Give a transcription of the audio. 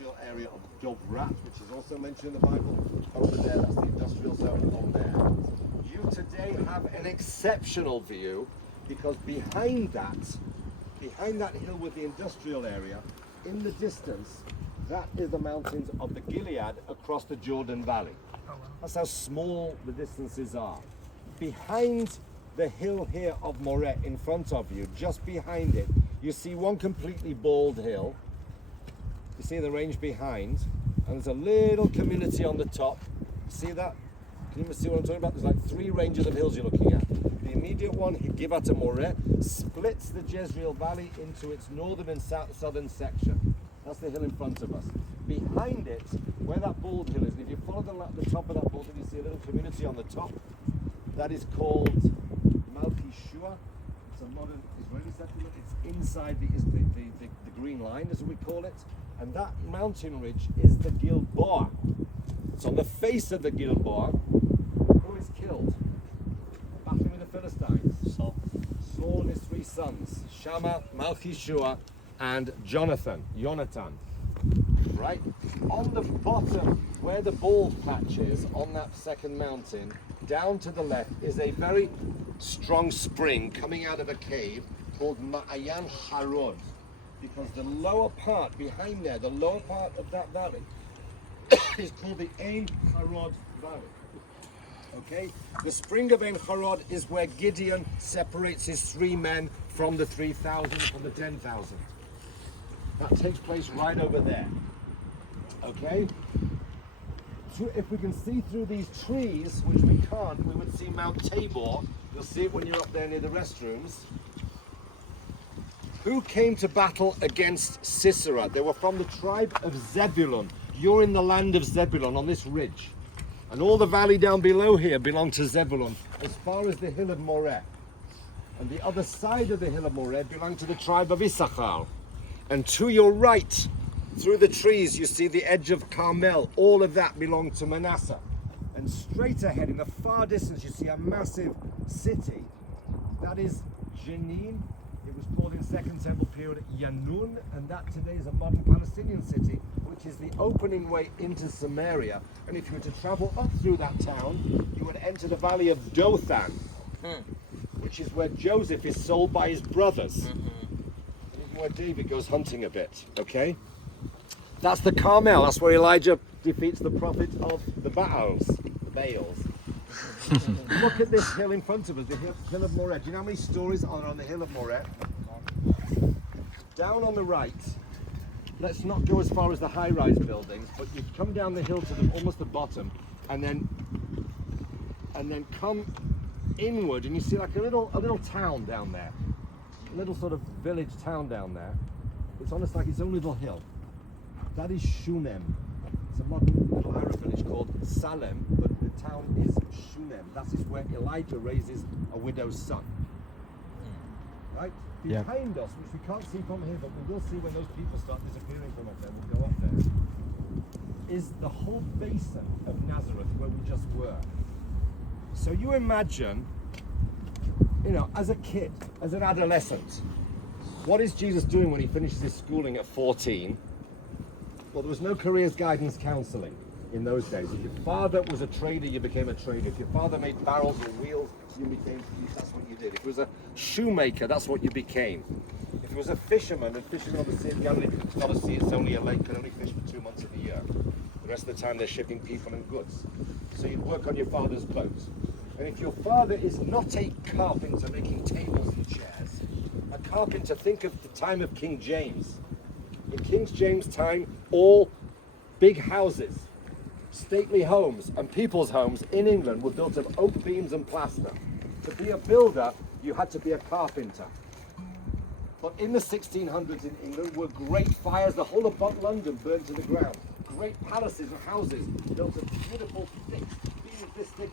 industrial area of Dovrat, which is also mentioned in the Bible. Over there, that's the industrial zone on there. You today have an exceptional view because behind that hill with the industrial area, in the distance, that is the mountains of the Gilead across the Jordan Valley. That's how small the distances are. Behind the hill here of Moret in front of you, just behind it, you see one completely bald hill. You see the range behind, and there's a little community on the top. See that? Can you see what I'm talking about? There's like 3 ranges of hills you're looking at. The immediate one, Givat Moret, splits the Jezreel Valley into its northern and southern section. That's the hill in front of us. Behind it, where that bald hill is, if you follow the top of that bald hill, you see a little community on the top. That is called Malchishua. It's a modern Israeli settlement. It's inside the green line, as we call it. And that mountain ridge is the Gilboa. It's on the face of the Gilboa. Who is killed? Battling with the Philistines. Saul and his 3 sons, Shammah, Malchishua, and Jonathan. Right? On the bottom, where the bald patch is, on that second mountain, down to the left is a very strong spring coming out of a cave called Ma'ayan Harod. Because the lower part behind there, the lower part of that valley, is called the Ein Harod Valley. Okay? The spring of Ein Harod is where Gideon separates his 3 men from the 3,000, from the 10,000. That takes place right over there. Okay? So if we can see through these trees, which we can't, we would see Mount Tabor. You'll see it when you're up there near the restrooms. Who came to battle against Sisera? They were from the tribe of Zebulun. You're in the land of Zebulun on this ridge. And all the valley down below here belonged to Zebulun, as far as the hill of Moreh. And the other side of the hill of Moreh belonged to the tribe of Issachar. And to your right, through the trees, you see the edge of Carmel. All of that belonged to Manasseh. And straight ahead, in the far distance, you see a massive city. That is Jenin. It was called in Second Temple period Yanun, and that today is a modern Palestinian city, which is the opening way into Samaria. And if you were to travel up through that town, you would enter the valley of Dothan, which is where Joseph is sold by his brothers. Where David goes hunting a bit, okay? That's the Carmel. That's where Elijah defeats the prophet of the Baals. Look at this hill in front of us, the hill of Moreh. Do you know how many stories are on the hill of Moreh? Down on the right, let's not go as far as the high-rise buildings, but you come down the hill to almost the bottom, and then come inward, and you see like a little town down there. A little sort of village town down there. It's almost like its own little hill. That is Shunem. It's a modern little Arab village called Salem, but the town is Shunem. That is where Elijah raises a widow's son. Right? Behind us, which we can't see from here, but we will see when those people start disappearing from up there, we'll go up there, is the whole basin of Nazareth where we just were. So you imagine, you know, as a kid, as an adolescent, what is Jesus doing when he finishes his schooling at 14? Well, there was no careers guidance counseling in those days. If your father was a trader, you became a trader. If your father made barrels or wheels, that's what you did. If he was a shoemaker, that's what you became. If he was a fisherman, and fishing on the Sea of Galilee, it's not a sea, it's only a lake, can only fish for 2 months of the year. The rest of the time they're shipping people and goods. So you'd work on your father's boat. And if your father is not a carpenter making tables and chairs, a carpenter, think of the time of King James. In King James' time, all big houses, stately homes and people's homes in England were built of oak beams and plaster. To be a builder, you had to be a carpenter. But in the 1600s in England were great fires. The whole of London burned to the ground. Great palaces and houses built of beautiful, thick beams this thick